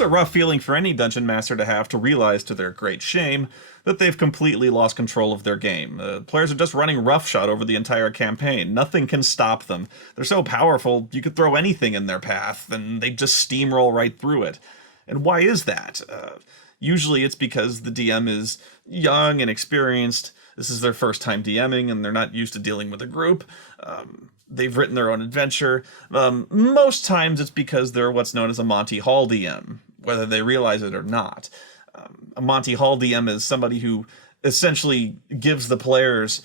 It's a rough feeling for any dungeon master to have to realize, to their great shame, that they've completely lost control of their game. Players are just running roughshod over the entire campaign. Nothing can stop them. They're so powerful, you could throw anything in their path, and they just steamroll right through it. And why is that? Usually it's because the DM is young and experienced. This is their first time DMing, and they're not used to dealing with a group. They've written their own adventure. Most times it's because they're what's known as a Monty Hall DM, whether they realize it or not. A Monty Hall DM is somebody who essentially gives the players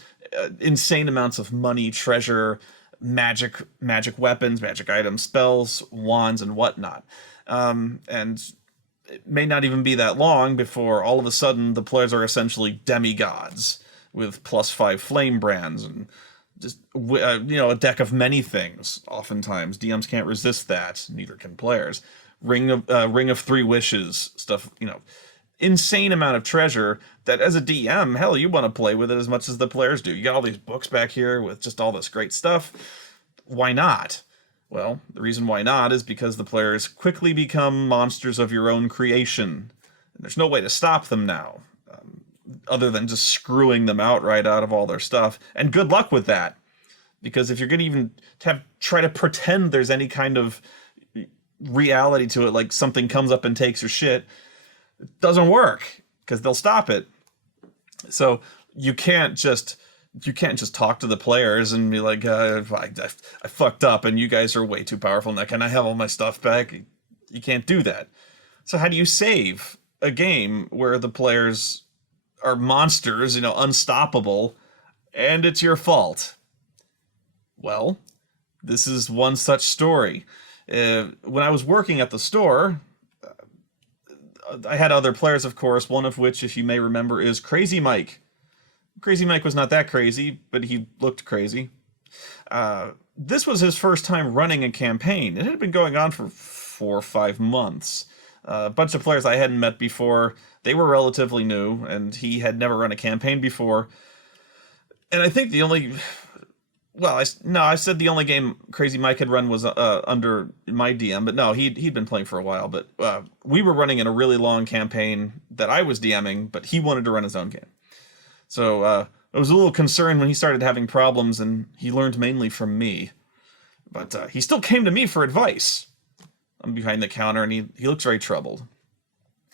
insane amounts of money, treasure, magic weapons, magic items, spells, wands, and whatnot. And it may not even be that long before all of a sudden the players are essentially demigods with +5 flame brands and just a deck of many things. Oftentimes DMs can't resist that, neither can players. Ring of 3 wishes stuff, insane amount of treasure that as a DM, hell, you want to play with it as much as the players do. You got all these books back here with just all this great stuff. Why not? Well, the reason why not is because the players quickly become monsters of your own creation. And there's no way to stop them now, other than just screwing them outright out of all their stuff. And good luck with that, because if you're going to even try to pretend there's any kind of reality to it, like something comes up and takes your shit, it doesn't work, because they'll stop it. So you can't just talk to the players and be like, I fucked up and you guys are way too powerful now. Can I have all my stuff back? You can't do that. So how do you save a game where the players are monsters, unstoppable, and it's your fault? Well, this is one such story. When I was working at the store, I had other players, of course, one of which, if you may remember, is Crazy Mike. Crazy Mike was not that crazy, but he looked crazy. This was his first time running a campaign. It had been going on for 4 or 5 months. A bunch of players I hadn't met before. They were relatively new, and he had never run a campaign before. And I think I said the only game Crazy Mike had run was under my DM, but no, he'd been playing for a while. But we were running in a really long campaign that I was DMing, but he wanted to run his own game. So I was a little concerned when he started having problems, and he learned mainly from me. But he still came to me for advice. I'm behind the counter, and he looks very troubled.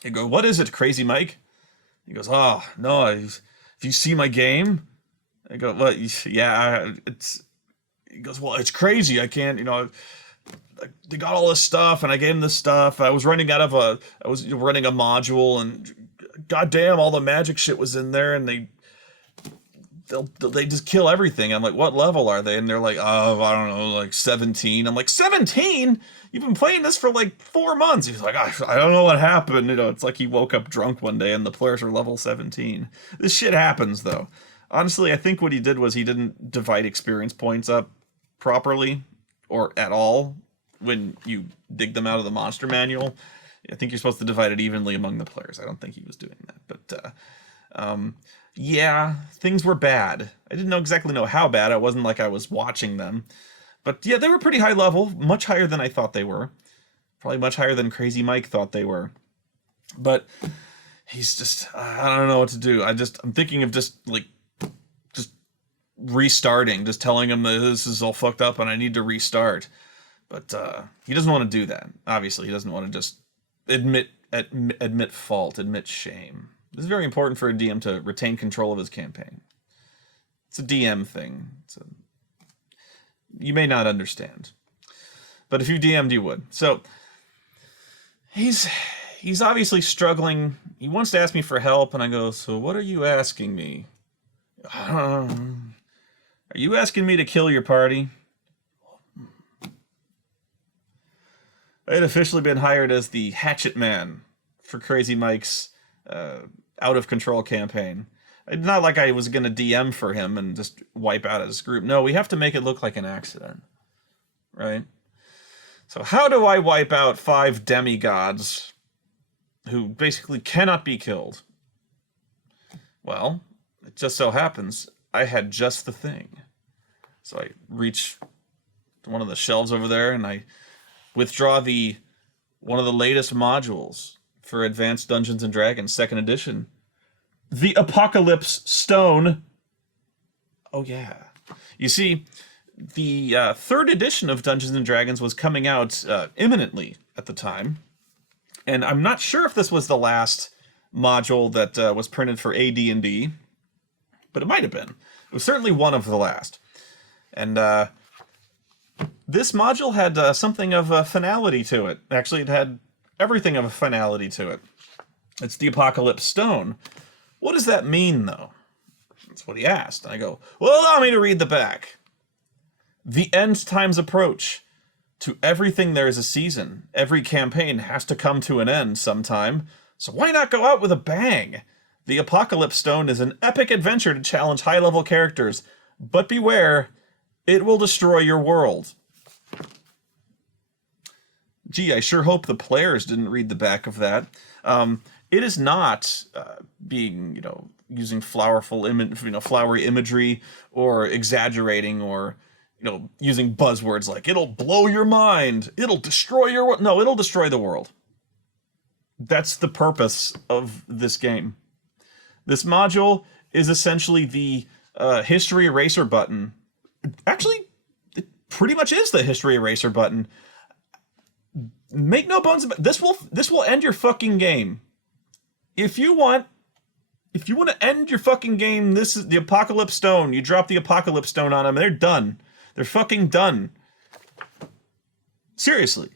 I go, "What is it, Crazy Mike?" He goes, "Oh, no, if you see my game?" I go, "Well, yeah, it's..." He goes, "Well, it's crazy. I can't, they got all this stuff, and I gave them this stuff. I was running a module, and goddamn, all the magic shit was in there, and they just kill everything." I'm like, "What level are they?" And they're like, "Oh, I don't know, like 17. I'm like, 17? You've been playing this for like 4 months. He's like, I don't know what happened. It's like he woke up drunk one day and the players are level 17. This shit happens, though. Honestly, I think what he did was he didn't divide experience points up properly, or at all, when you dig them out of the monster manual. I think you're supposed to divide it evenly among the players. I don't think he was doing that. But, yeah, things were bad. I didn't exactly know how bad. It wasn't like I was watching them. But yeah, they were pretty high level, much higher than I thought they were. Probably much higher than Crazy Mike thought they were. But he's just, I don't know what to do. I'm thinking of just restarting, just telling him that this is all fucked up and I need to restart. But he doesn't want to do that. Obviously, he doesn't want to just admit fault, admit shame. This is very important for a DM to retain control of his campaign. It's a DM thing. You may not understand, but if you DM'd, you would. So he's obviously struggling. He wants to ask me for help, and I go, "So what are you asking me?" Are you asking me to kill your party? I had officially been hired as the hatchet man for Crazy Mike's out of control campaign. It's not like I was going to DM for him and just wipe out his group. No, we have to make it look like an accident, right? So how do I wipe out 5 demigods who basically cannot be killed? Well, it just so happens I had just the thing. So I reach to one of the shelves over there and I withdraw the one of the latest modules for Advanced Dungeons and Dragons 2nd Edition. The Apocalypse Stone. Oh yeah. You see, the 3rd edition of Dungeons and Dragons was coming out imminently at the time. And I'm not sure if this was the last module that was printed for AD&D, but it might have been. It was certainly one of the last. And this module had something of a finality to it. Actually, it had everything of a finality to it. It's the Apocalypse Stone. What does that mean, though? That's what he asked. And I go, well, allow me to read the back. The end times approach. To everything there is a season. Every campaign has to come to an end sometime. So why not go out with a bang? The Apocalypse Stone is an epic adventure to challenge high-level characters. But beware, it will destroy your world. Gee, I sure hope the players didn't read the back of that. It is not being, using flowery imagery or exaggerating or, using buzzwords like, it'll blow your mind, it'll destroy your world. No, it'll destroy the world. That's the purpose of this game. This module is essentially the history eraser button. Actually, it pretty much is the history eraser button. Make no bones about this will end your fucking game. If you want to end your fucking game, this is the Apocalypse Stone. You drop the Apocalypse Stone on them, they're done. They're fucking done. Seriously.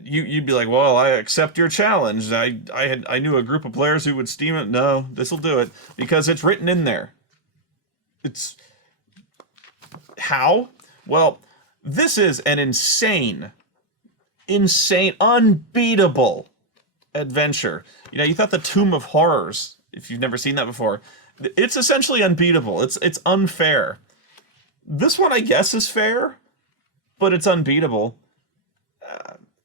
You'd be like, well, I accept your challenge. I knew a group of players who would steam it. No, this'll do it. Because it's written in there. It's... How? Well, this is an insane, unbeatable adventure. You thought the Tomb of Horrors, if you've never seen that before, it's essentially unbeatable. It's unfair. This one, I guess, is fair, but it's unbeatable.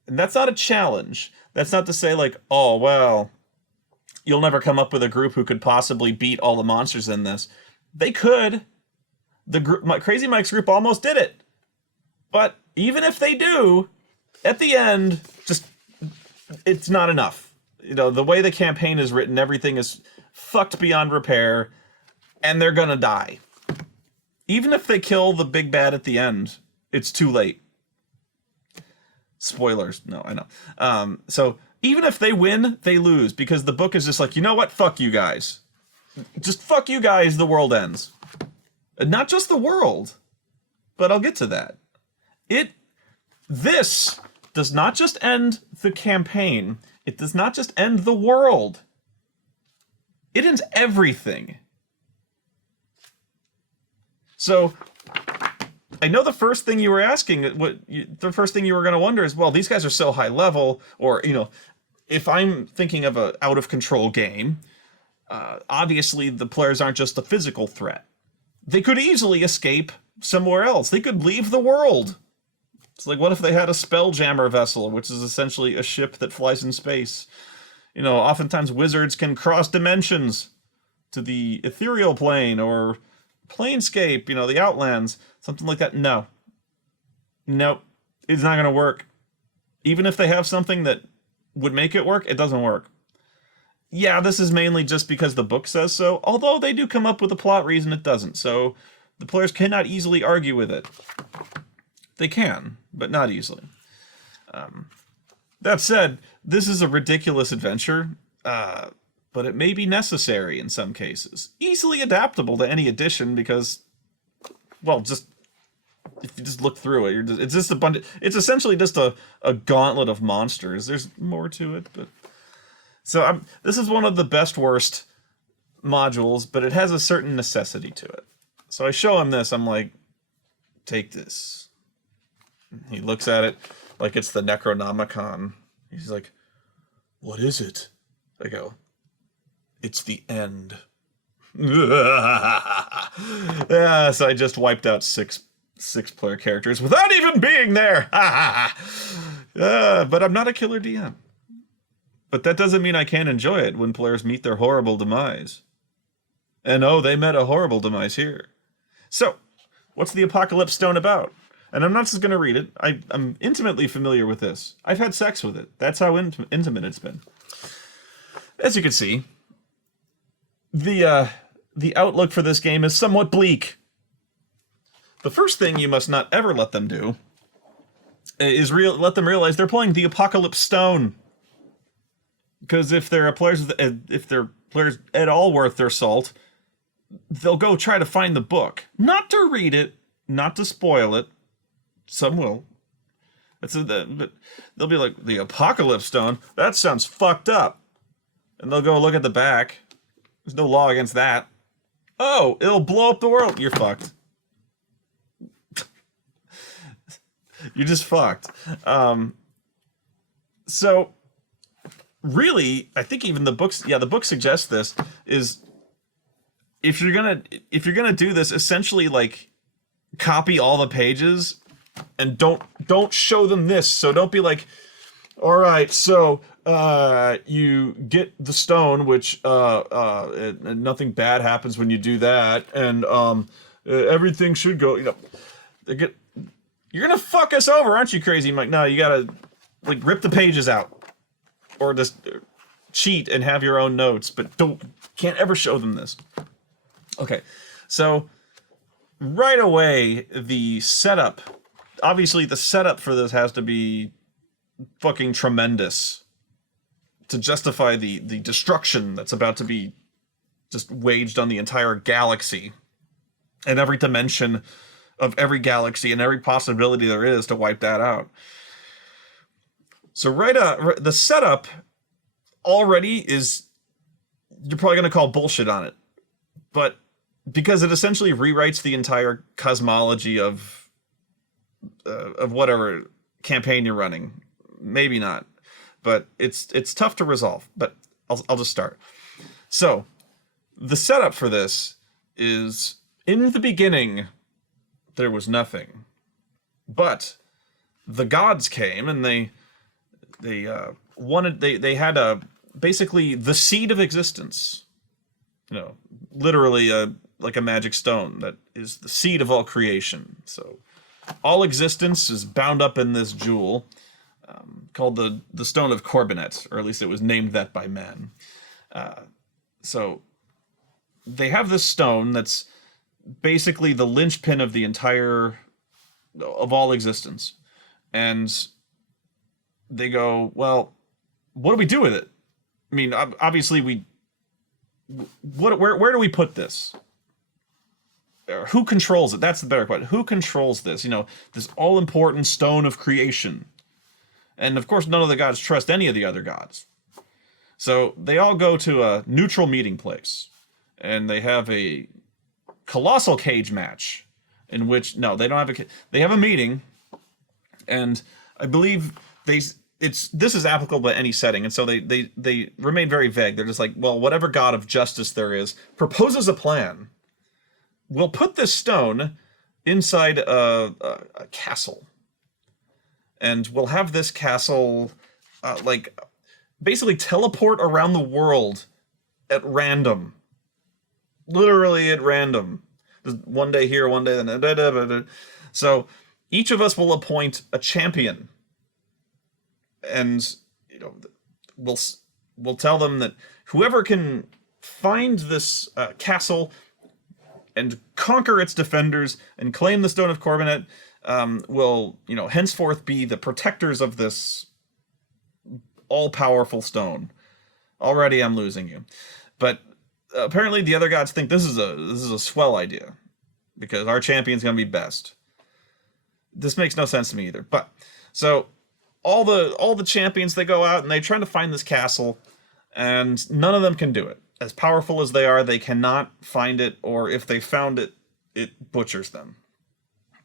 And that's not a challenge. That's not to say, like, oh, well, you'll never come up with a group who could possibly beat all the monsters in this. They could. Crazy Mike's group almost did it. But even if they do, at the end, it's not enough. The way the campaign is written, everything is fucked beyond repair, and they're gonna die. Even if they kill the big bad at the end, it's too late. Spoilers. No, I know. So even if they win, they lose, because the book is just like, you know what? Fuck you guys. Just fuck you guys, the world ends. And not just the world, but I'll get to that. This does not just end the campaign. It does not just end the world. It ends everything. So, I know the first thing you were asking, the first thing you were going to wonder is, well, these guys are so high level, or, if I'm thinking of a out of control game, obviously the players aren't just a physical threat. They could easily escape somewhere else. They could leave the world. It's like, what if they had a Spelljammer vessel, which is essentially a ship that flies in space? Oftentimes wizards can cross dimensions to the ethereal plane or planescape, the Outlands, something like that. No. Nope. It's not going to work. Even if they have something that would make it work, it doesn't work. Yeah, this is mainly just because the book says so, although they do come up with a plot reason it doesn't, so the players cannot easily argue with it. They can, but not easily. That said, this is a ridiculous adventure, but it may be necessary in some cases. Easily adaptable to any edition because, well, just if you just look through it, it's just it's essentially just a gauntlet of monsters. There's more to it, but so this is one of the best worst modules, but it has a certain necessity to it. So I show him this. I'm like, take this. He looks at it like it's the Necronomicon. He's like, what is it? I go, it's the end. Yeah, so I just wiped out six player characters without even being there. But I'm not a killer DM. But that doesn't mean I can't enjoy it when players meet their horrible demise. And oh, they met a horrible demise here. So, what's the Apocalypse Stone about? And I'm not just going to read it. I'm intimately familiar with this. I've had sex with it. That's how intimate it's been. As you can see, the outlook for this game is somewhat bleak. The first thing you must not ever let them do is let them realize they're playing the Apocalypse Stone. Because if they're players at all worth their salt, they'll go try to find the book, not to read it, not to spoil it. Some will. But they'll be like, the Apocalypse Stone? That sounds fucked up. And they'll go look at the back. There's no law against that. Oh, it'll blow up the world. You're fucked. You're just fucked. So, really, I think even the books, the book suggests this, is if you're gonna do this, essentially, like, copy all the pages and don't show them this. So don't be like, all right, so you get the stone, which nothing bad happens when you do that, and everything should go. You're gonna fuck us over, aren't you, crazy Mike? No, you gotta like rip the pages out, or just cheat and have your own notes, but can't ever show them this. Okay, so right away the setup. Obviously, the setup for this has to be fucking tremendous to justify the destruction that's about to be just waged on the entire galaxy and every dimension of every galaxy and every possibility there is to wipe that out. So the setup already is, you're probably going to call bullshit on it, but because it essentially rewrites the entire cosmology of whatever campaign you're running. Maybe not, but it's tough to resolve, but I'll just start. So the setup for this is, in the beginning there was nothing, but the gods came and they had basically the seed of existence, literally like a magic stone that is the seed of all creation. So all existence is bound up in this jewel called the Stone of Corbinet, or at least it was named that by men. So they have this stone that's basically the linchpin of all existence. And they go, well, what do we do with it? I mean, obviously where do we put this? Who controls it? That's the better question. Who controls this? This all-important stone of creation. And of course, none of the gods trust any of the other gods. So they all go to a neutral meeting place. And they have a colossal cage match. In which, no, they don't have they have a meeting. And I believe this is applicable to any setting. And so they remain very vague. They're just like, well, whatever god of justice there is proposes a plan. We'll put this stone inside a castle. And we'll have this castle, basically teleport around the world at random. Literally at random. One day here, one day then. So each of us will appoint a champion. And, we'll tell them that whoever can find this castle and conquer its defenders and claim the Stone of Corbinet will, henceforth be the protectors of this all-powerful stone. Already I'm losing you. But apparently the other gods think this is a swell idea, because our champion's going to be best. This makes no sense to me either. But so all the champions, they go out and they try to find this castle, and none of them can do it. As powerful as they are, they cannot find it, or if they found it, it butchers them.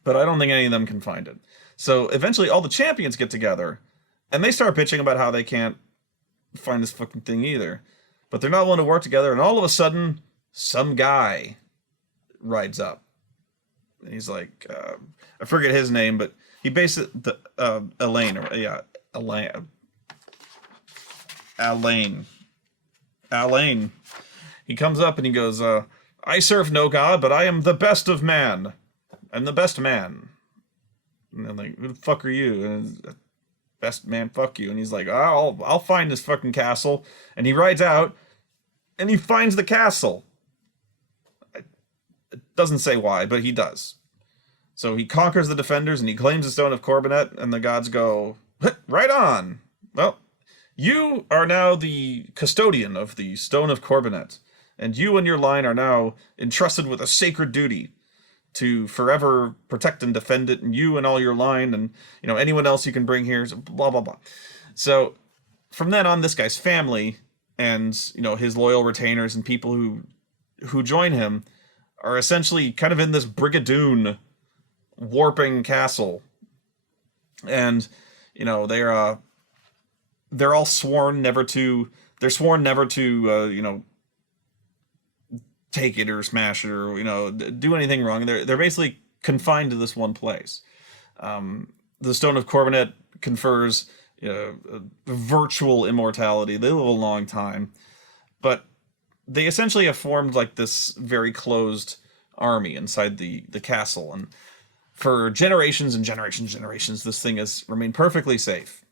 But I don't think any of them can find it. So eventually all the champions get together, and they start bitching about how they can't find this fucking thing either. But they're not willing to work together, and all of a sudden, some guy rides up. And he's like, I forget his name, but he basically, Elaine. He comes up and he goes, I serve no god, but I am the best of man. I'm the best man. And they're like, who the fuck are you? And best man, fuck you. And he's like, I'll find this fucking castle. And he rides out, and he finds the castle. It doesn't say why, but he does. So he conquers the defenders, and he claims the Stone of Corbinet, and the gods go, right on. Well, you are now the custodian of the Stone of Corbinet, and you and your line are now entrusted with a sacred duty to forever protect and defend it, and you and all your line, and anyone else you can bring here, blah blah blah. So from then on, this guy's family and his loyal retainers and people who join him are essentially kind of in this Brigadoon warping castle, and they're all sworn never to. They're sworn never to take it or smash it or do anything wrong. They're basically confined to this one place. The Stone of Corbinet confers virtual immortality. They live a long time, but they essentially have formed like this very closed army inside the castle, and for generations and generations, this thing has remained perfectly safe.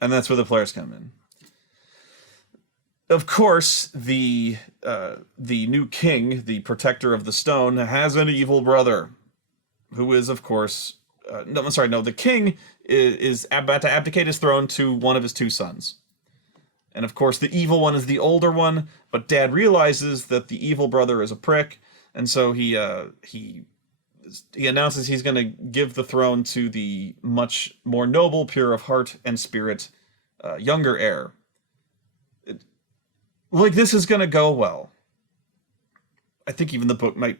And that's where the players come in. Of course, the new king, the protector of the stone, has an evil brother, who is, of course, the king is about to abdicate his throne to one of his two sons. And of course, the evil one is the older one, but Dad realizes that the evil brother is a prick, and so he announces he's going to give the throne to the much more noble, pure of heart and spirit, younger heir. This is going to go well. I think even the book might,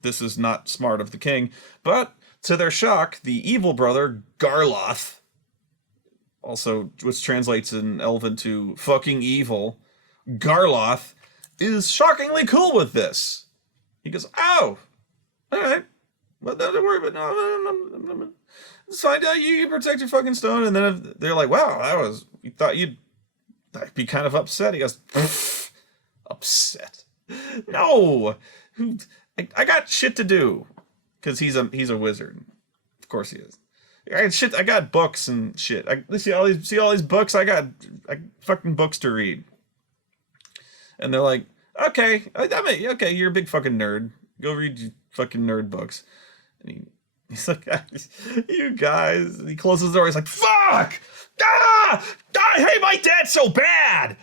this is not smart of the king, but to their shock, the evil brother, Garloth, also, which translates in Elven to fucking evil, Garloth, is shockingly cool with this. He goes, oh, all right, well, don't worry about no, it's fine. You protect your fucking stone. And then they're like, wow, you thought you'd be kind of upset. He goes, upset? No, I got shit to do, because he's a wizard. Of course he is. I got books and shit. See all these books. I got fucking books to read. And they're like, okay, okay, you're a big fucking nerd. Go read your fucking nerd books. And he's like, you guys. And he closes the door. He's like, fuck! Ah! I hate my dad so bad!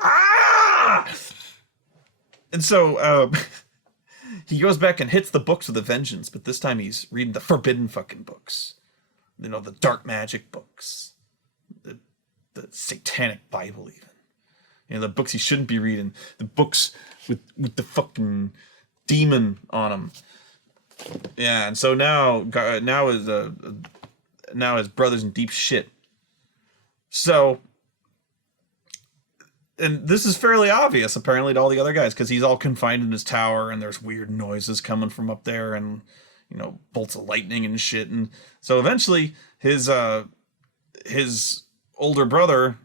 Ah! And so he goes back and hits the books with a vengeance, but this time he's reading the forbidden fucking books. The dark magic books. The satanic Bible, even. The books he shouldn't be reading. The books with the fucking demon on them. Yeah, and so now his brother's in deep shit. So, and this is fairly obvious apparently to all the other guys, because he's all confined in his tower, and there's weird noises coming from up there, and bolts of lightning and shit. And so eventually his older brother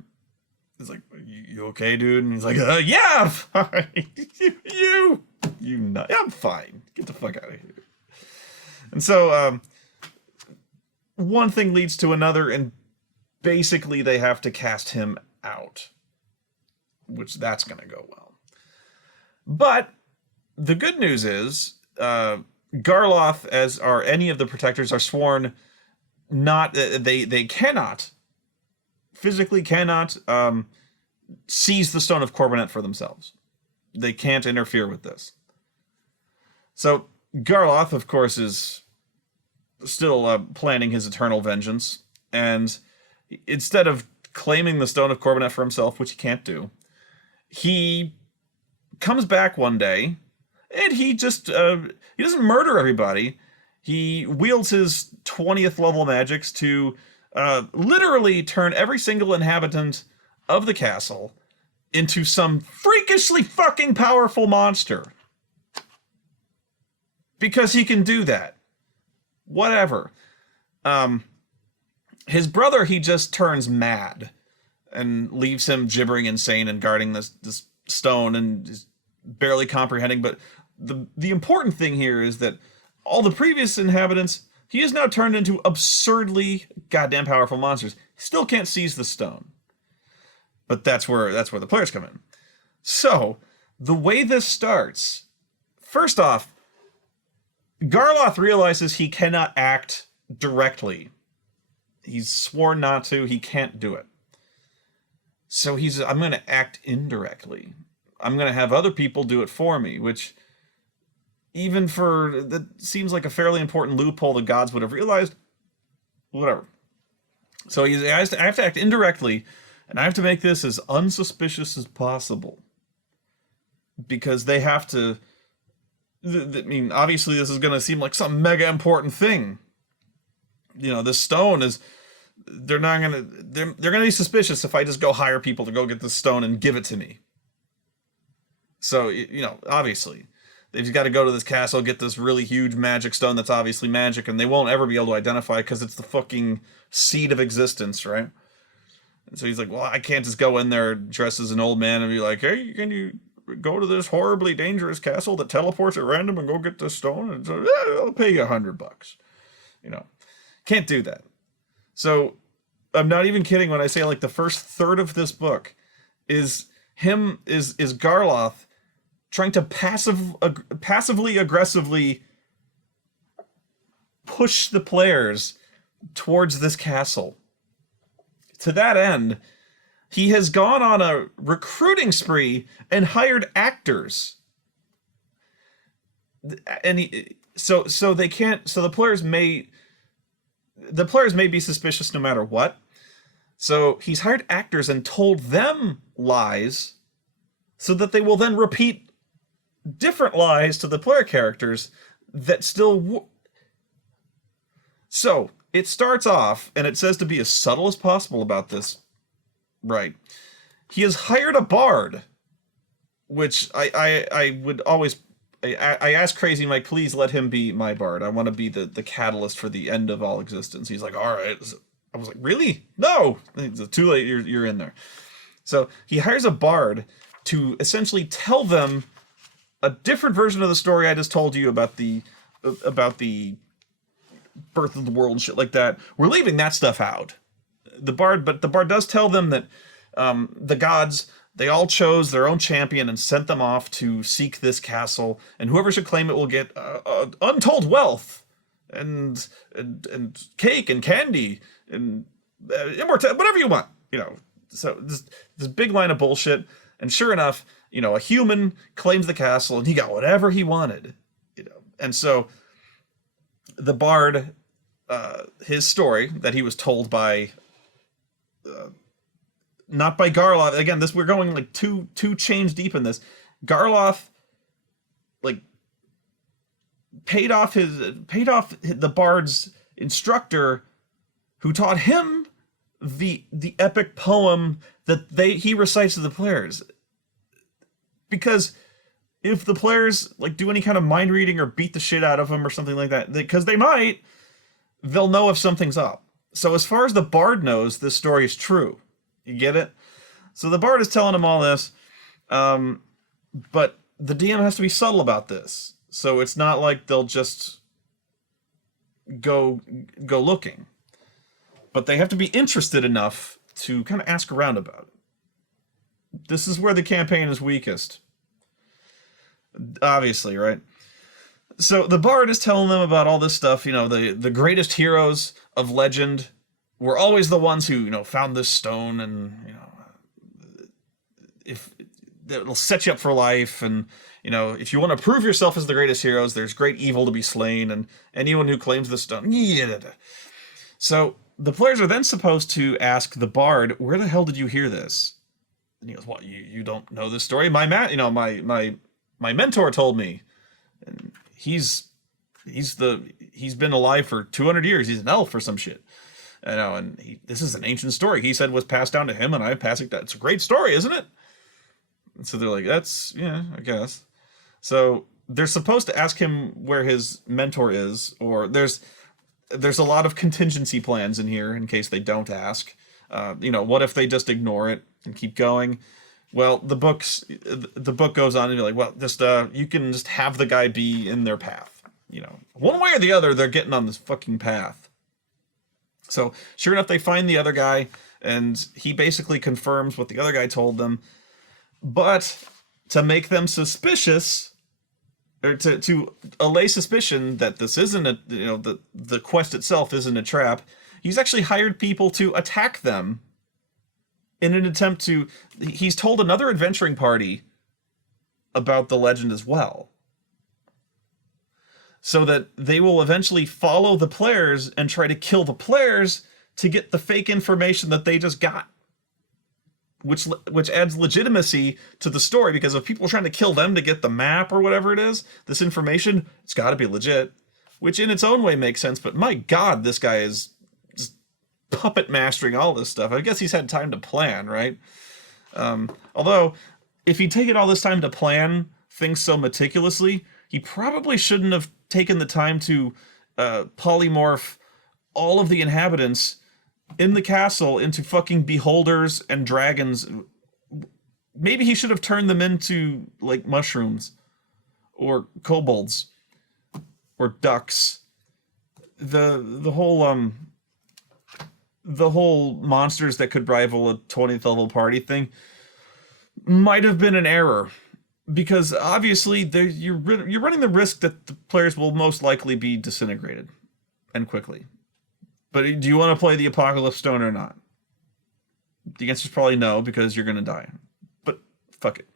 is like, you okay, dude? And he's like, yeah, I'm fine. you nut. I'm fine. Get the fuck out of here. And so one thing leads to another, and basically they have to cast him out, which that's going to go well. But the good news is Garloth, as are any of the protectors, are sworn not, they cannot, physically cannot seize the Stone of Corbinet for themselves. They can't interfere with this. So Garloth, of course, is still planning his eternal vengeance, and instead of claiming the Stone of Corbinet for himself, which he can't do, he comes back one day, and he just, he doesn't murder everybody. He wields his 20th level magics to literally turn every single inhabitant of the castle into some freakishly fucking powerful monster. Because he can do that. Whatever. His brother, he just turns mad and leaves him gibbering insane and guarding this stone and is barely comprehending. But the important thing here is that all the previous inhabitants, He is now turned into absurdly goddamn powerful monsters. Still can't seize the stone. But that's where the players come in. So, the way this starts, first off, Garloth realizes he cannot act directly. He's sworn not to, he can't do it. So I'm going to act indirectly. I'm going to have other people do it for me, which that seems like a fairly important loophole the gods would have realized. Whatever. So I have to act indirectly, and I have to make this as unsuspicious as possible. Because they have to... I mean, obviously this is going to seem like some mega important thing. This stone is... They're going to be suspicious if I just go hire people to go get this stone and give it to me. So, obviously, they've got to go to this castle, get this really huge magic stone that's obviously magic, and they won't ever be able to identify it because it's the fucking seed of existence, right? And so he's like, well, I can't just go in there dressed as an old man and be like, hey, can you go to this horribly dangerous castle that teleports at random and go get this stone? And so, yeah, I'll pay you $100. Can't do that. So, I'm not even kidding when I say, like, the first third of this book is Garloth trying to passively aggressively push the players towards this castle. To that end, he has gone on a recruiting spree and hired actors. And the players may be suspicious no matter what. So he's hired actors and told them lies so that they will then repeat different lies to the player characters that still... So it starts off, and it says to be as subtle as possible about this. Right. He has hired a bard, which I would always... I asked Crazy Mike, please let him be my bard. I want to be the catalyst for the end of all existence. He's like, all right. I was like, really? No! It's too late, you're in there. So he hires a bard to essentially tell them a different version of the story I just told you about the birth of the world and shit like that. We're leaving that stuff out. But the bard does tell them that the gods... They all chose their own champion and sent them off to seek this castle, and whoever should claim it will get untold wealth, and cake and candy and immortality, whatever you want, So this big line of bullshit, and sure enough, a human claims the castle, and he got whatever he wanted, And so the bard, his story that he was told by. Not by Garloth. Again, we're going like two chains deep in this. Garloth, like, paid off the bard's instructor, who taught him the epic poem that he recites to the players. Because if the players like do any kind of mind reading or beat the shit out of him or something like that, because they might, they'll know if something's up. So as far as the bard knows, this story is true. You get it? So the bard is telling him all this, but the DM has to be subtle about this. So it's not like they'll just go looking. But they have to be interested enough to kind of ask around about it. This is where the campaign is weakest. Obviously, right? So the bard is telling them about all this stuff, the greatest heroes of legend were always the ones who, found this stone, and, if it'll set you up for life, and, if you want to prove yourself as the greatest heroes, there's great evil to be slain, and anyone who claims the stone. So the players are then supposed to ask the bard, where the hell did you hear this? And he goes, what, you don't know this story? My mentor told me, and he's been alive for 200 years. He's an elf or some shit. And this is an ancient story. He said was passed down to him, and I'm passing that. It's a great story, isn't it? And so they're like, yeah, I guess. So they're supposed to ask him where his mentor is, or there's a lot of contingency plans in here in case they don't ask. What if they just ignore it and keep going? Well, the book goes on and you're like, well, just you can just have the guy be in their path. one way or the other, they're getting on this fucking path. So sure enough, they find the other guy, and he basically confirms what the other guy told them. But to make them suspicious, or to allay suspicion that this isn't the quest itself isn't a trap, he's actually hired people to attack them in an attempt to... He's told another adventuring party about the legend as well, so that they will eventually follow the players and try to kill the players to get the fake information that they just got. Which adds legitimacy to the story, because if people are trying to kill them to get the map or whatever it is, this information, it's got to be legit. Which in its own way makes sense, but my god, this guy is just puppet mastering all this stuff. I guess he's had time to plan, right? Although, if he'd taken all this time to plan things so meticulously, he probably shouldn't have taken the time to polymorph all of the inhabitants in the castle into fucking beholders and dragons. Maybe he should have turned them into, like, mushrooms. Or kobolds. Or ducks. The whole monsters that could rival a 20th level party thing might have been an error. Because obviously you're running the risk that the players will most likely be disintegrated. And quickly. But do you want to play the Apocalypse Stone or not? The answer is probably no, because you're going to die. But fuck it.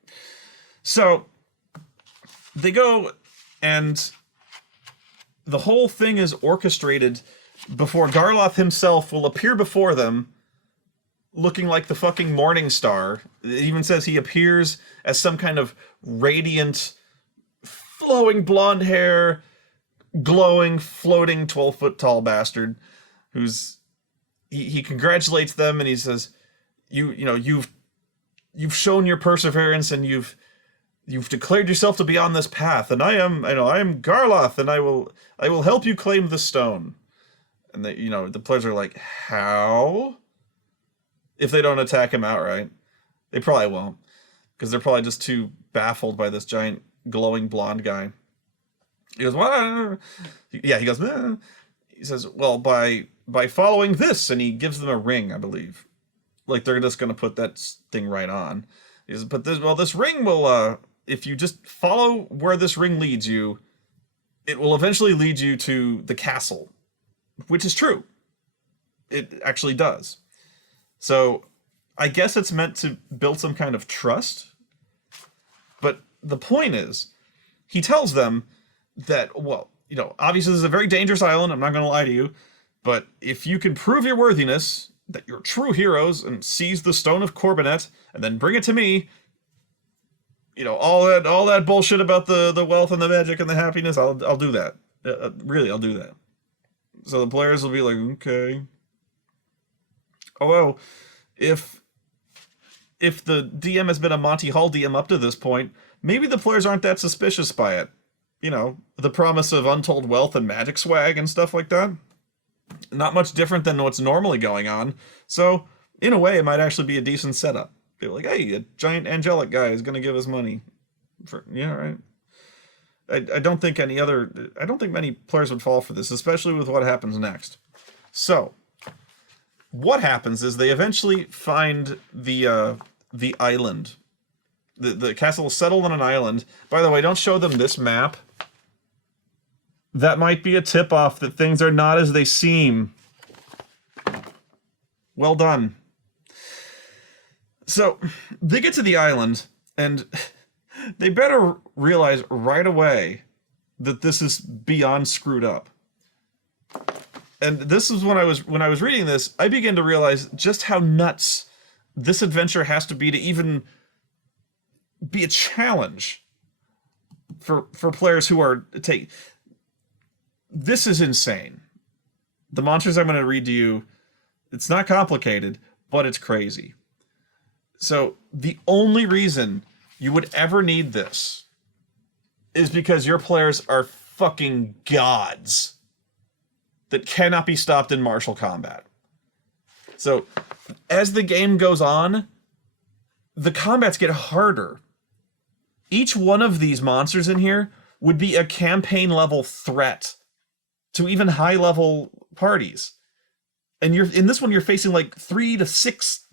So, they go, and the whole thing is orchestrated before Garloth himself will appear before them, looking like the fucking Morning Star. It even says he appears as some kind of radiant, flowing blonde hair, glowing, floating 12-foot tall bastard. He congratulates them, and he says, you've shown your perseverance, and you've declared yourself to be on this path, and I am Garloth, and I will help you claim the stone. And the players are like, how? If they don't attack him outright. They probably won't, because they're probably just too baffled by this giant glowing blonde guy. He goes, what? Yeah, he goes, eh. He says, well, by following this, and he gives them a ring, I believe. Like, they're just going to put that thing right on. He says, but this ring will, if you just follow where this ring leads you, it will eventually lead you to the castle. Which is true. It actually does. So, I guess it's meant to build some kind of trust. But the point is, he tells them that, well, obviously this is a very dangerous island, I'm not going to lie to you, but if you can prove your worthiness, that you're true heroes, and seize the Stone of Corbinet, and then bring it to me, all that bullshit about the wealth and the magic and the happiness, I'll do that. Really, I'll do that. So the players will be like, okay. Although, if the DM has been a Monty Hall DM up to this point, maybe the players aren't that suspicious by it. The promise of untold wealth and magic swag and stuff like that. Not much different than what's normally going on. So, in a way, it might actually be a decent setup. Be like, hey, a giant angelic guy is going to give us money. Yeah, right. I don't think many players would fall for this, especially with what happens next. So, what happens is they eventually find the island. The castle is settled on an island. By the way, don't show them this map. That might be a tip-off that things are not as they seem. Well done. So, they get to the island, and they better realize right away that this is beyond screwed up. And this is when I was reading this, I began to realize just how nuts this adventure has to be to even be a challenge for players who are this is insane. The monsters I'm going to read to you, it's not complicated, but it's crazy. So the only reason you would ever need this is because your players are fucking gods that cannot be stopped in martial combat. So as the game goes on, the combats get harder. Each one of these monsters in here would be a campaign level threat to even high level parties. And you're in this one, you're facing like 3 to 6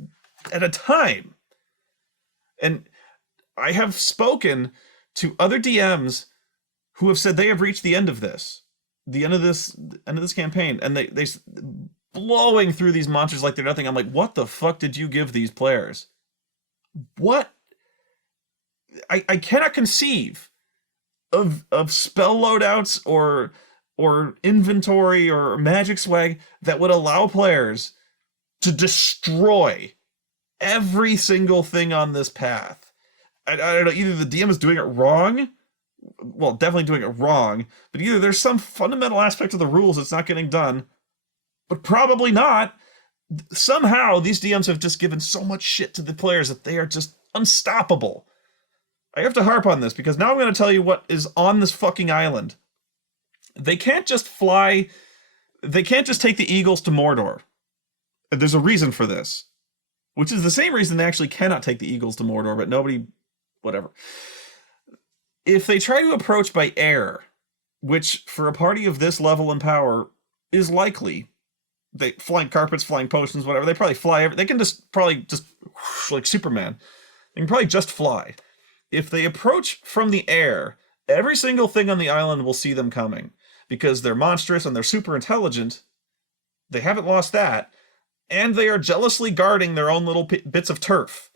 at a time. And I have spoken to other DMs who have said they have reached the end of this, end of this campaign, and they blowing through these monsters like they're nothing. I'm like, what the fuck did you give these players? What? I cannot conceive of spell loadouts or inventory or magic swag that would allow players to destroy every single thing on this path. I don't know, either the DM is doing it wrong, well, definitely doing it wrong, but either there's some fundamental aspect of the rules that's not getting done, but probably not. Somehow, these DMs have just given so much shit to the players that they are just unstoppable. I have to harp on this, because now I'm going to tell you what is on this fucking island. They can't just fly, they can't just take the Eagles to Mordor. There's a reason for this, which is the same reason they actually cannot take the Eagles to Mordor, but nobody, whatever. If they try to approach by air, which for a party of this level and power is likely, they flying carpets, flying potions, whatever, they probably fly, they can just probably just, like Superman, they can probably just fly. If they approach from the air, every single thing on the island will see them coming, because they're monstrous and they're super intelligent. They haven't lost that, and they are jealously guarding their own little bits of turf.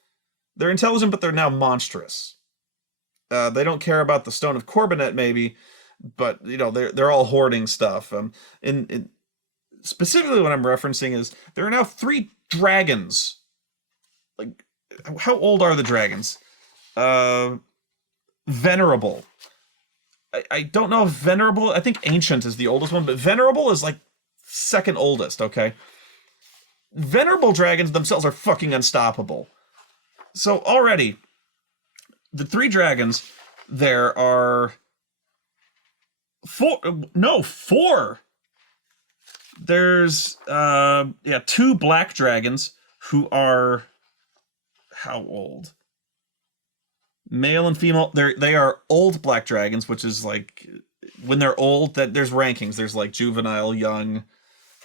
They're intelligent, but they're now monstrous. They don't care about the Stone of Corbinet, maybe, but you know they're all hoarding stuff. In specifically, what I'm referencing is there are now 3 dragons. Like, how old are the dragons? Venerable. I don't know if Venerable, I think Ancient is the oldest one, but Venerable is like second oldest, okay? Venerable dragons themselves are fucking unstoppable. So already, the 3 dragons, there are 4. There's 2 black dragons who are, how old? Male and female. They are old black dragons, which is like when they're old. That there's rankings. There's like juvenile, young,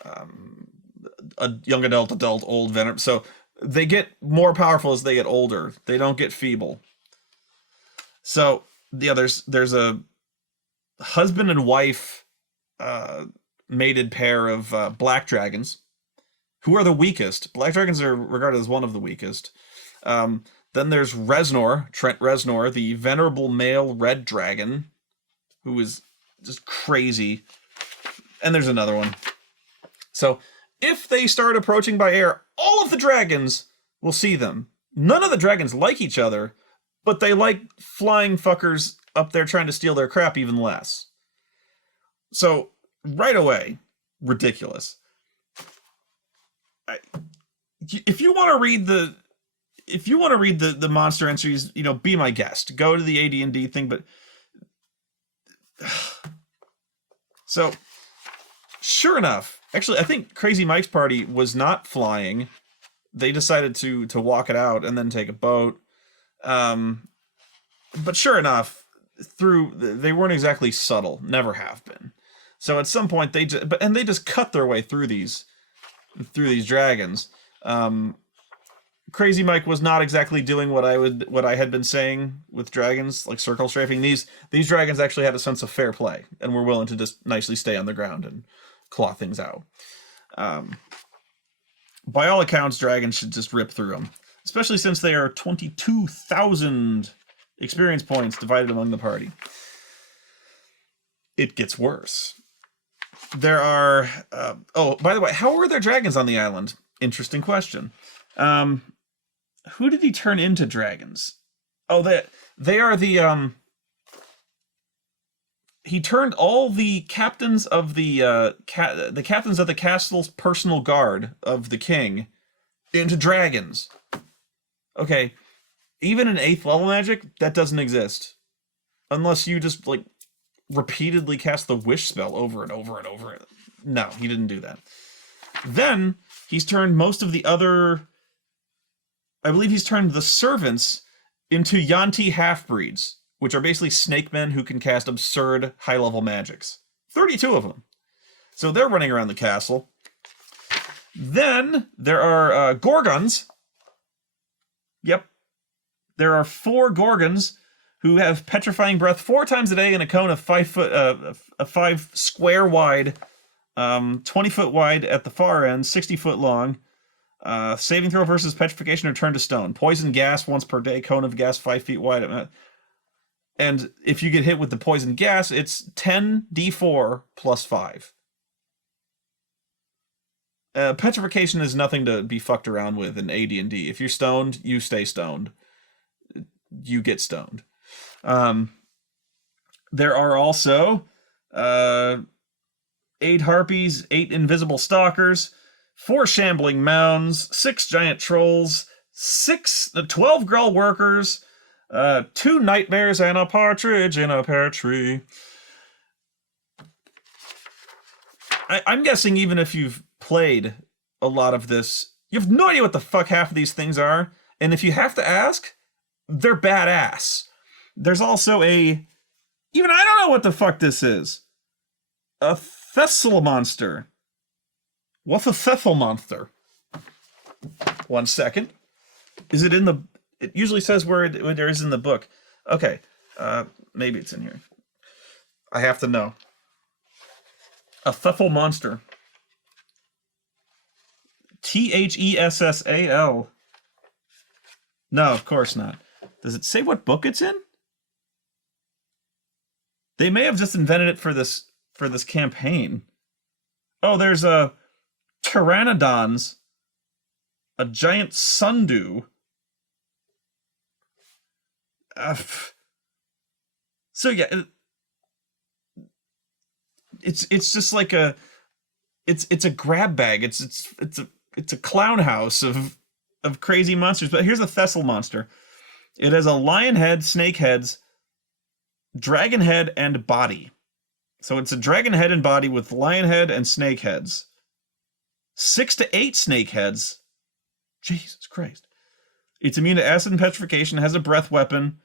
a young adult, old, venom. So they get more powerful as they get older. They don't get feeble. So yeah, there's a husband and wife mated pair of black dragons who are the weakest. Black dragons are regarded as one of the weakest. Then there's Reznor, Trent Reznor, the venerable male red dragon, who is just crazy. And there's another one. So if they start approaching by air, all of the dragons will see them. None of the dragons like each other, but they like flying fuckers up there trying to steal their crap even less. So right away, ridiculous. If you want to read the monster entries, you know, be my guest. Go to the AD&D thing, but so sure enough, actually, I think Crazy Mike's party was not flying. They decided to walk it out and then take a boat. But sure enough, they weren't exactly subtle, never have been. So at some point they just cut their way through these dragons. Crazy Mike was not exactly doing what I had been saying with dragons, like circle strafing. These dragons actually had a sense of fair play and were willing to just nicely stay on the ground and claw things out. By all accounts, dragons should just rip through them, especially since they are 22,000 experience points divided among the party. It gets worse. There are... by the way, how are there dragons on the island? Interesting question. Who did he turn into dragons? Oh, they are the... He turned all the captains of the captains of the castle's personal guard of the king into dragons. Okay, even in 8th level magic, that doesn't exist. Unless you just, like, repeatedly cast the wish spell over and over and over. No, he didn't do that. Then, he's turned most of the other... I believe he's turned the servants into Yanti half-breeds, which are basically snake men who can cast absurd high-level magics. 32 of them. So they're running around the castle. Then there are Gorgons. Yep. There are 4 Gorgons who have petrifying breath 4 times a day in a cone of 5 foot, a 5 square wide, 20 foot wide at the far end, 60 foot long. Saving throw versus petrification or turn to stone. Poison gas once per day. Cone of gas 5 feet wide. And if you get hit with the poison gas, it's 10d4 plus 5. Petrification is nothing to be fucked around with in AD&D. If you're stoned, you stay stoned. You get stoned. There are also 8 harpies, 8 invisible stalkers, 4 shambling mounds, 6 giant trolls, 12 Grull workers, 2 nightmares, and a partridge in a pear tree. I'm guessing even if you've played a lot of this, you have no idea what the fuck half of these things are, and if you have to ask, they're badass. There's also even I don't know what the fuck this is. A Thessal monster. What's a Thessal monster? 1 second. Is it in the... It usually says where it is in the book. Okay. Maybe it's in here. I have to know. A Thessal monster. Thessal. No, of course not. Does it say what book it's in? They may have just invented it for this campaign. Oh, there's a Pteranodons, a giant sundew. So yeah, it's just like it's a grab bag. It's a clown house of crazy monsters. But here's a Thessal monster. It has a lion head, snake heads, dragon head, and body. So it's a dragon head and body with lion head and snake heads. 6 to 8 snake heads. Jesus Christ. It's immune to acid and petrification, has a breath weapon.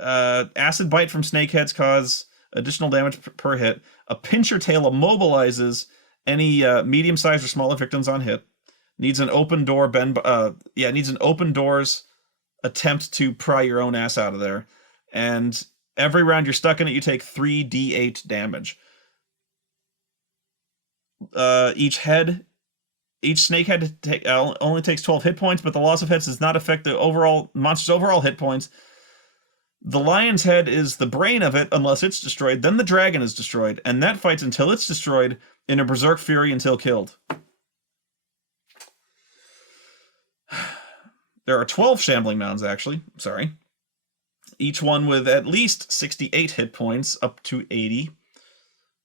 Acid bite from snake heads cause additional damage per hit. A pincher tail immobilizes any medium-sized or smaller victims on hit. Needs an open door needs an open doors attempt to pry your own ass out of there. And every round you're stuck in it, you take 3d8 damage. Each snake head only takes 12 hit points, but the loss of hits does not affect the monster's overall hit points. The lion's head is the brain of it unless it's destroyed. Then the dragon is destroyed, and that fights until it's destroyed in a berserk fury until killed. There are 12 shambling mounds, actually. Sorry. Each one with at least 68 hit points, up to 80.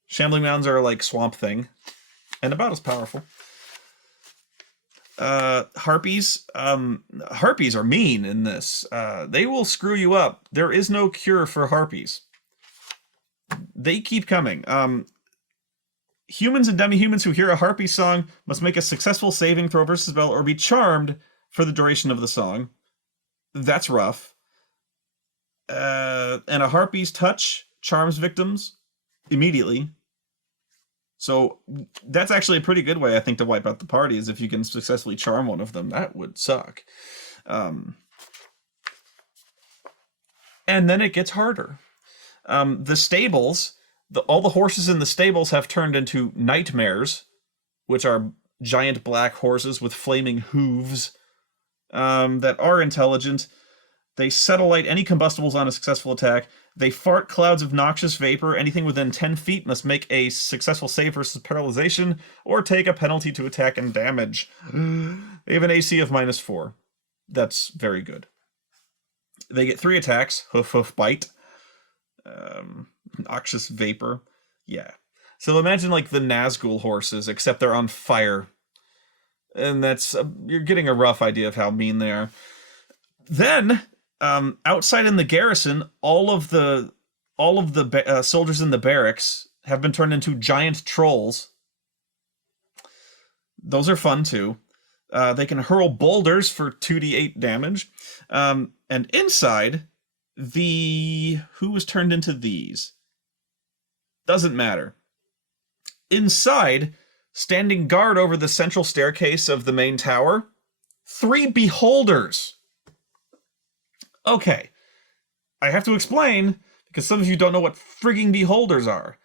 Shambling mounds are like Swamp Thing, and about as powerful. Harpies. Harpies are mean in this. They will screw you up. There is no cure for harpies. They keep coming. Humans and demi-humans who hear a harpy song must make a successful saving throw versus spell or be charmed for the duration of the song. That's rough. And a harpy's touch charms victims immediately. So that's actually a pretty good way, I think, to wipe out the party, is if you can successfully charm one of them. That would suck. And then it gets harder. The stables, all the horses in the stables have turned into nightmares, which are giant black horses with flaming hooves that are intelligent. They set alight any combustibles on a successful attack. They fart clouds of noxious vapor. Anything within 10 feet must make a successful save versus paralyzation or take a penalty to attack and damage. They have an AC of -4. That's very good. They get 3 attacks. Hoof, hoof, bite. Noxious vapor. Yeah. So imagine like the Nazgul horses, except they're on fire. And that's... you're getting a rough idea of how mean they are. Then... outside in the garrison, all of the soldiers in the barracks have been turned into giant trolls. Those are fun too. They can hurl boulders for 2d8 damage. And inside, Who was turned into these? Doesn't matter. Inside, standing guard over the central staircase of the main tower, 3 beholders. Okay, I have to explain, because some of you don't know what frigging beholders are.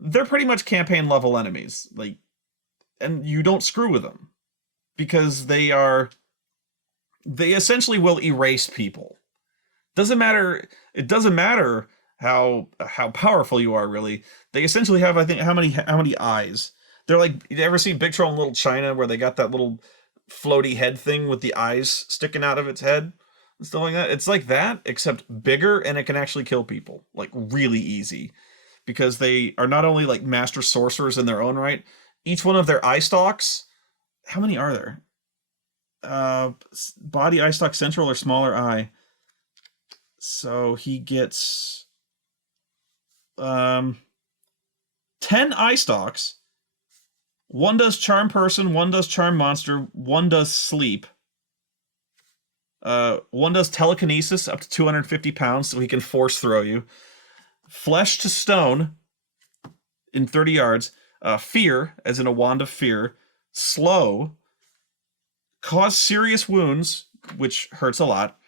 They're pretty much campaign level enemies, like, and you don't screw with them, because they essentially will erase people. Doesn't matter. It doesn't matter how powerful you are, really. They essentially have, I think, how many eyes? They're like, you ever seen Big Trouble in Little China, where they got that little floaty head thing with the eyes sticking out of its head and stuff like that? It's like that, except bigger, and it can actually kill people, like, really easy, because they are not only like master sorcerers in their own right. Each one of their eye stalks. How many are there? Body, eye stalk, central, or smaller eye. So he gets 10 eye stalks. 1 does charm person, 1 does charm monster, 1 does sleep. 1 does telekinesis up to 250 pounds, so he can force throw you. Flesh to stone in 30 yards. Fear, as in a wand of fear. Slow. Cause serious wounds, which hurts a lot.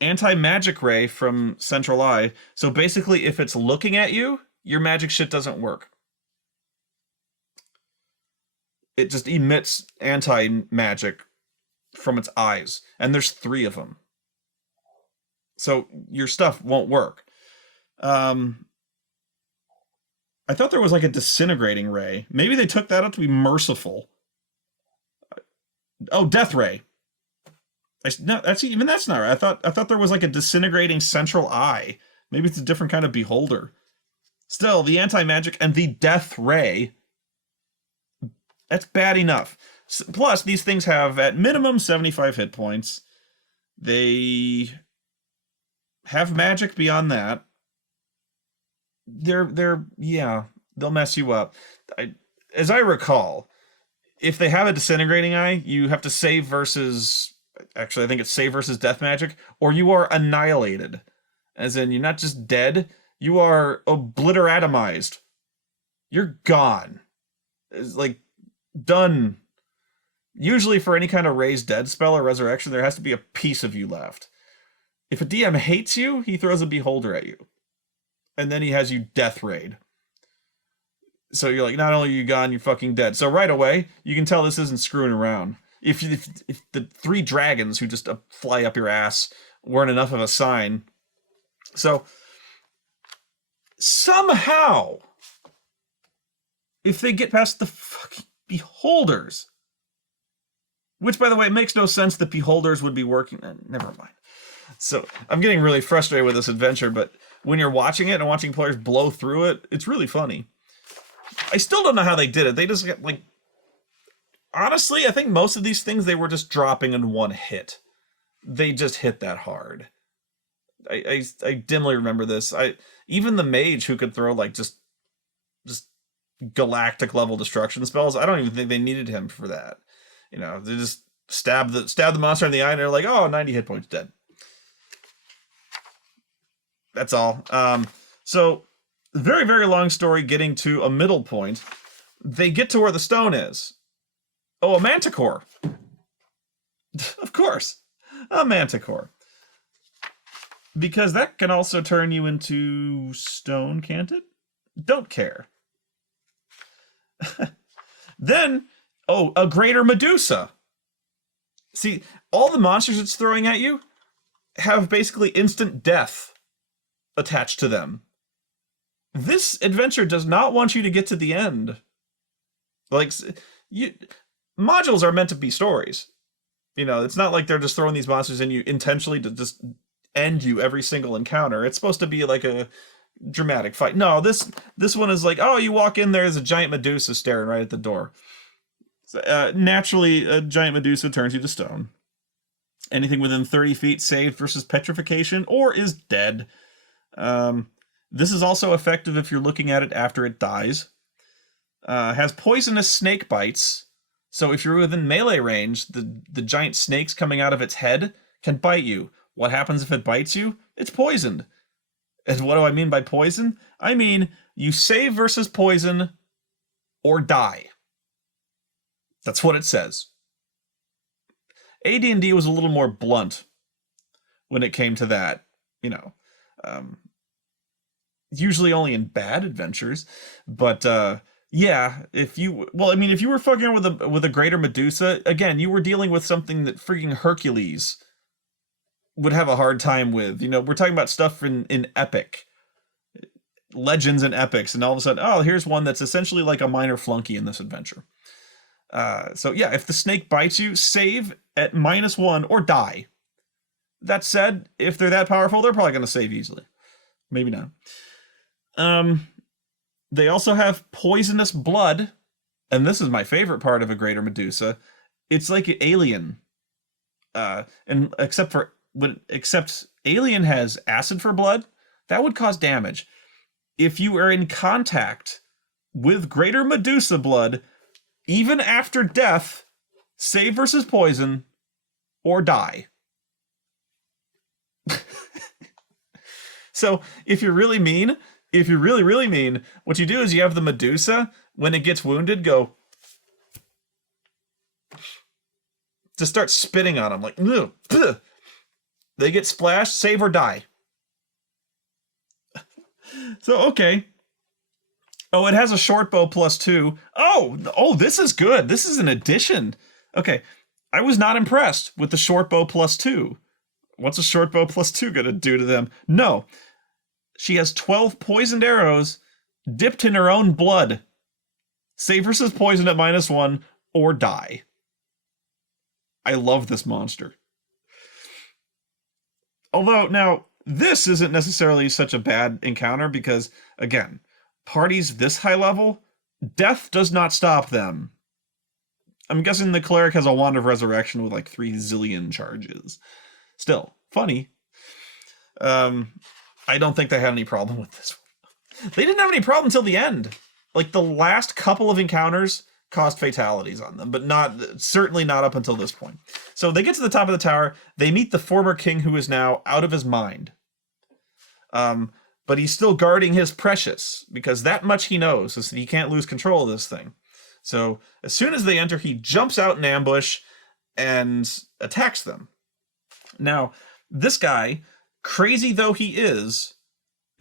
Anti-magic ray from central eye. So basically, if it's looking at you, your magic shit doesn't work. It just emits anti-magic from its eyes. And there's 3 of them. So your stuff won't work. I thought there was like a disintegrating ray. Maybe they took that out to be merciful. Oh, death ray. No, that's not right. I thought there was like a disintegrating central eye. Maybe it's a different kind of beholder. Still, the anti-magic and the death ray. That's bad enough. Plus, these things have at minimum 75 hit points. They have magic beyond that. Yeah, they'll mess you up. As I recall, if they have a disintegrating eye, you have to save versus... Actually, I think it's save versus death magic, or you are annihilated. As in, you're not just dead, you are obliteratomized. You're gone. It's like, done. Usually for any kind of raised dead spell or resurrection, there has to be a piece of you left. If a DM hates you, he throws a beholder at you. And then he has you death raid. So you're like, not only are you gone, you're fucking dead. So right away, you can tell this isn't screwing around. If the 3 dragons who just fly up your ass weren't enough of a sign. So somehow, if they get past the fucking beholders, which, by the way, it makes no sense that beholders would be working. Never mind. So I'm getting really frustrated with this adventure, but when you're watching it and watching players blow through it, it's really funny. I still don't know how they did it. They just got, like... Honestly, I think most of these things they were just dropping in 1 hit. They just hit that hard. I dimly remember this. Even the mage who could throw like just galactic level destruction spells, I don't even think they needed him for that. You know, they just stab the monster in the eye and they're like, oh, 90 hit points, dead. That's all. So very, very long story getting to a middle point. They get to where the stone is. Oh, a manticore. Of course. A manticore. Because that can also turn you into stone, can't it? Don't care. Then, a greater Medusa. See, all the monsters it's throwing at you have basically instant death attached to them. This adventure does not want you to get to the end. Like, modules are meant to be stories. You know, it's not like they're just throwing these monsters in you intentionally to just end you every single encounter. It's supposed to be like a dramatic fight. No, this one is like, oh, you walk in, there's a giant Medusa staring right at the door. So, naturally, a giant Medusa turns you to stone. Anything within 30 feet saved versus petrification or is dead. This is also effective if you're looking at it after it dies. Has poisonous snake bites. So if you're within melee range, the giant snakes coming out of its head can bite you. What happens if it bites you? It's poisoned. And what do I mean by poison? I mean, you save versus poison or die. That's what it says. AD&D was a little more blunt when it came to that, you know. Usually only in bad adventures, but yeah, if you were fucking with a greater Medusa, again, you were dealing with something that freaking Hercules would have a hard time with. You know, we're talking about stuff in epic legends and epics, and all of a sudden, oh, here's one that's essentially like a minor flunky in this adventure. So yeah, if the snake bites you, save at -1 or die. That said, if they're that powerful, they're probably going to save easily. Maybe not. They also have poisonous blood, and this is my favorite part of a greater Medusa. It's like an alien. And except alien has acid for blood, that would cause damage. If you are in contact with greater Medusa blood, even after death, save versus poison or die. So if you're really mean, if you're really, really mean, what you do is you have the Medusa, when it gets wounded, go to start spitting on them, like, ugh. They get splashed, save or die. So, okay. Oh, it has a short bow +2. Oh, this is good. This is an addition. Okay, I was not impressed with the short bow +2. What's a short bow +2 gonna do to them? No. She has 12 poisoned arrows dipped in her own blood. Save versus poison at -1 or die. I love this monster. Although, now, this isn't necessarily such a bad encounter because, again, parties this high level, death does not stop them. I'm guessing the cleric has a wand of resurrection with like 3 zillion charges. Still, funny. I don't think they had any problem with this one. They didn't have any problem until the end. Like, the last couple of encounters caused fatalities on them, but certainly not up until this point. So they get to the top of the tower, they meet the former king who is now out of his mind. But he's still guarding his precious, because that much he knows is that he can't lose control of this thing. So as soon as they enter, he jumps out in ambush and attacks them. Now, this guy, crazy though he is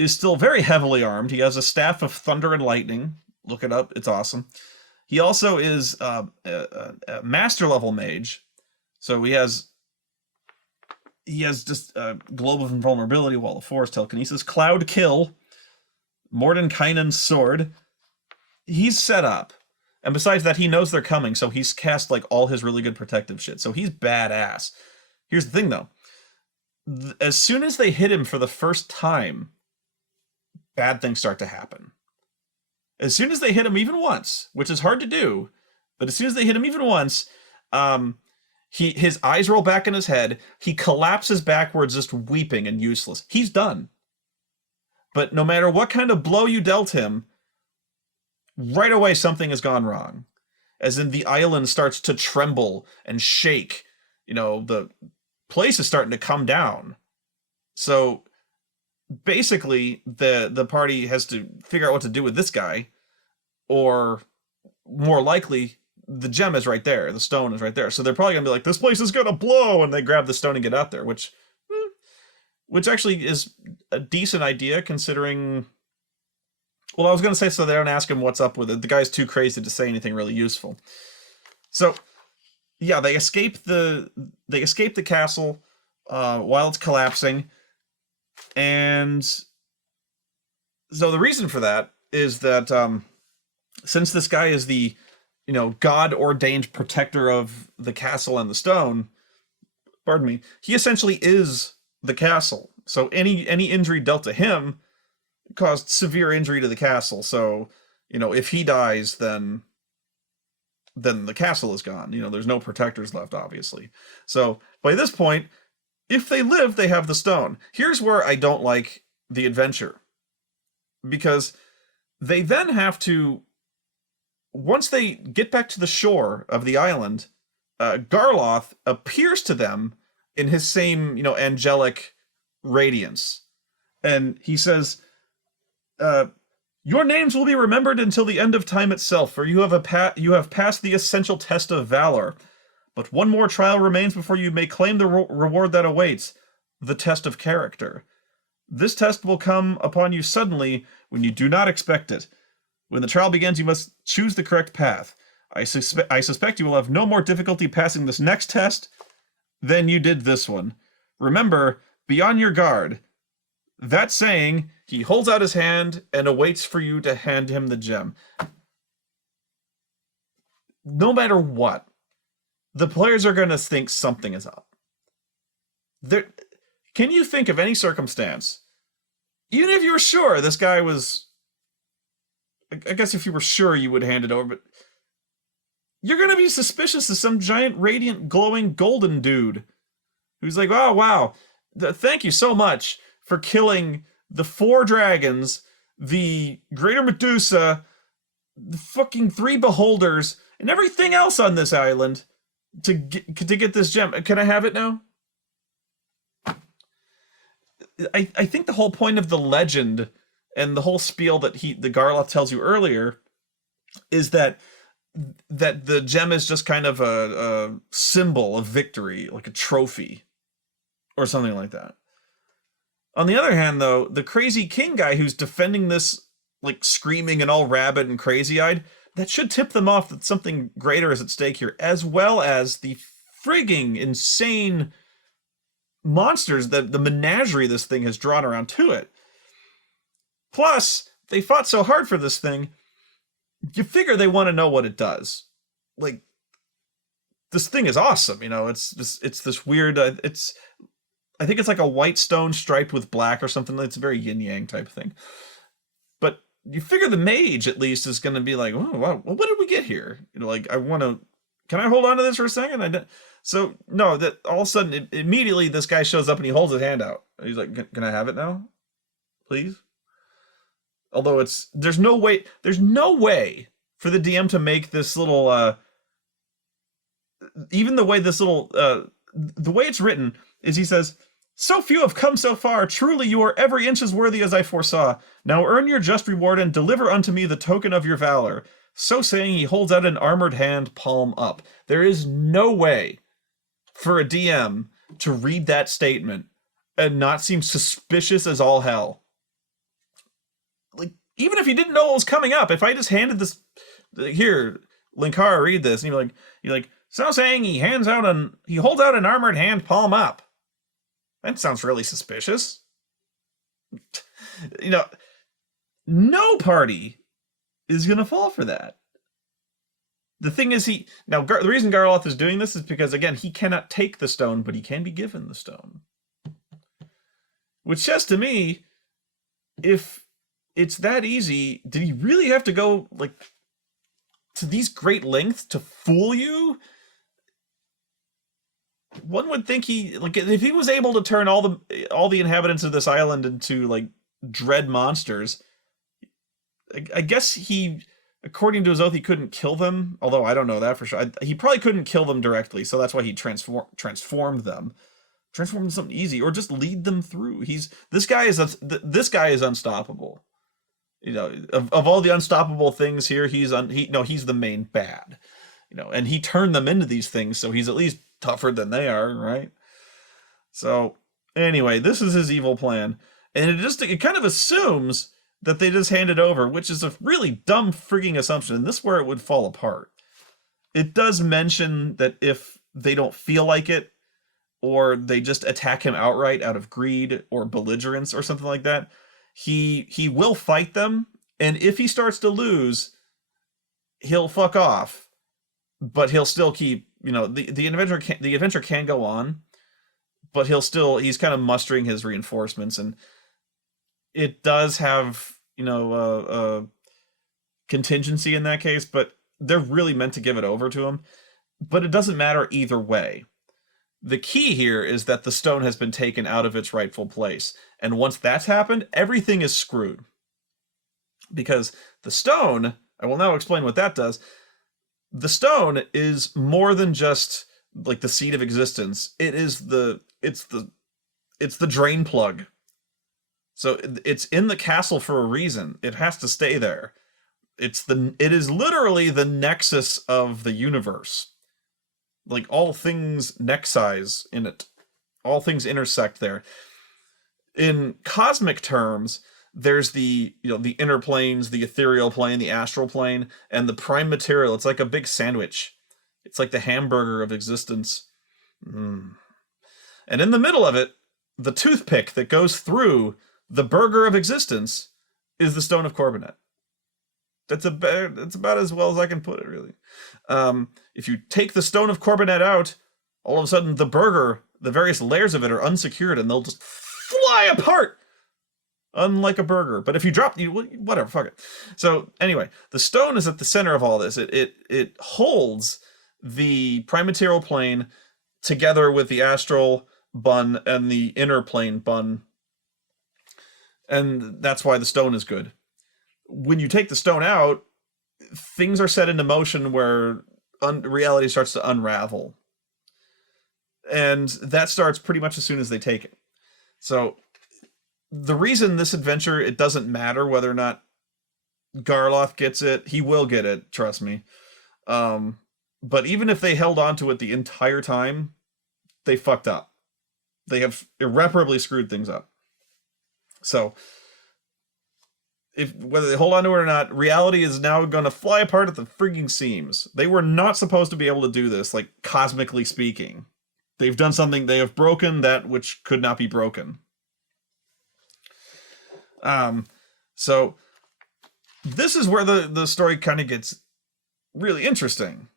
still very heavily armed. He has a staff of thunder and lightning. Look it up, it's awesome. He also is a master level mage. So he has just a Globe of Invulnerability, Wall of Force, Telekinesis, Cloud Kill, Mordenkainen's Sword. He's set up. And besides that, he knows they're coming, so he's cast like all his really good protective shit. So he's badass. Here's the thing though. As soon as they hit him for the first time, bad things start to happen. As soon as they hit him even once, which is hard to do, but as soon as they hit him even once, his eyes roll back in his head, he collapses backwards just weeping and useless. He's done. But no matter what kind of blow you dealt him, right away something has gone wrong. As in the island starts to tremble and shake. You know, the place is starting to come down. So basically the party has to figure out what to do with this guy, or more likely the gem is right there, the stone is right there, so they're probably gonna be like, this place is gonna blow, and they grab the stone and get out there, which actually is a decent idea considering, well, I was gonna say, so they don't ask him what's up with it. The guy's too crazy to say anything really useful. So yeah, they escape the castle while it's collapsing. And so the reason for that is that since this guy is the, God-ordained protector of the castle and the stone, pardon me, he essentially is the castle. So any injury dealt to him caused severe injury to the castle. So, if he dies, then the castle is gone. There's no protectors left, obviously. So by this point, if they live, they have the stone. Here's where I don't like the adventure. Because they then have to, once they get back to the shore of the island, Garloth appears to them in his same, angelic radiance. And he says, your names will be remembered until the end of time itself, for you have passed the essential test of valor. But one more trial remains before you may claim the reward that awaits, the test of character. This test will come upon you suddenly when you do not expect it. When the trial begins, you must choose the correct path. I suspect you will have no more difficulty passing this next test than you did this one. Remember, be on your guard. That saying, he holds out his hand and awaits for you to hand him the gem. No matter what, the players are going to think something is up. Can you think of any circumstance, even if you were sure this guy was... I guess if you were sure you would hand it over, but you're going to be suspicious of some giant, radiant, glowing, golden dude who's like, oh, wow, thank you so much for killing the 4 dragons, the Greater Medusa, the fucking 3 beholders, and everything else on this island to get this gem. Can I have it now? I think the whole point of the legend and the whole spiel that the Garloth tells you earlier is that the gem is just kind of a symbol of victory, like a trophy or something like that. On the other hand, though, the crazy king guy who's defending this, like screaming and all rabid and crazy-eyed, that should tip them off that something greater is at stake here, as well as the frigging insane monsters that the menagerie this thing has drawn around to it. Plus, they fought so hard for this thing, you figure they want to know what it does. Like, this thing is awesome, it's this weird, I think it's like a white stone striped with black or something. It's a very yin-yang type of thing. But you figure the mage, at least, is going to be like, oh, wow, what did we get here? I want to... Can I hold on to this for a second? So, no, that all of a sudden, immediately, this guy shows up and he holds his hand out. He's like, can I have it now? Please? Although there's no way for the DM to make this little, even the way the way it's written is he says, so few have come so far, truly you are every inch as worthy as I foresaw. Now earn your just reward and deliver unto me the token of your valor. So saying, he holds out an armored hand, palm up. There is no way for a DM to read that statement and not seem suspicious as all hell. Like, even if you didn't know what was coming up, if I just handed this, here, Linkara, read this, and you're like, so saying, he holds out an armored hand, palm up. That sounds really suspicious. No party is going to fall for that. The thing is, the reason Garloth is doing this is because, again, he cannot take the stone, but he can be given the stone. Which says to me, if it's that easy, did he really have to go, to these great lengths to fool you? One would think if he was able to turn all the inhabitants of this island into, dread monsters, I guess he, according to his oath, he couldn't kill them, although I don't know that for sure. He probably couldn't kill them directly, so that's why he transformed them. Transform them into something easy, or just lead them through. This guy is unstoppable. Of all the unstoppable things here, he's the main bad. And he turned them into these things, so he's at least tougher than they are, right? So anyway, this is his evil plan, and it kind of assumes that they just hand it over, which is a really dumb frigging assumption, and this is where it would fall apart. It does mention that if they don't feel like it, or they just attack him outright out of greed or belligerence or something like that, he will fight them, and if he starts to lose, he'll fuck off, but he'll still keep, the adventure can go on, but he's kind of mustering his reinforcements, and it does have, contingency in that case, but they're really meant to give it over to him. But it doesn't matter either way. The key here is that the stone has been taken out of its rightful place. And once that's happened, everything is screwed. Because the stone, I will now explain what that does. The stone is more than just like the seed of existence. It's the drain plug. So it's in the castle for a reason. It has to stay there. It is literally the nexus of the universe. Like all things nexize in it. All things intersect there. In cosmic terms, there's the inner planes, the ethereal plane, the astral plane, and the prime material. It's like a big sandwich. It's like the hamburger of existence. Mm. And in the middle of it, the toothpick that goes through the burger of existence is the stone of Corbinet. That's about as well as I can put it, really. If you take the stone of Corbinet out, all of a sudden the burger, the various layers of it are unsecured, and they'll just fly apart, unlike a burger. But if you drop, whatever, fuck it. So anyway, the stone is at the center of all this. It holds the prime material plane together with the astral bun and the inner plane bun, and that's why the stone is good. When you take the stone out, things are set into motion where reality starts to unravel. And that starts pretty much as soon as they take it. So the reason this adventure, it doesn't matter whether or not Garloth gets it. He will get it, trust me. But even if they held on to it the entire time, they fucked up. They have irreparably screwed things up. So whether they hold on to it or not, reality is now going to fly apart at the frigging seams. They were not supposed to be able to do this, like, cosmically speaking. They've done something, they have broken that which could not be broken. So this is where the story kind of gets really interesting.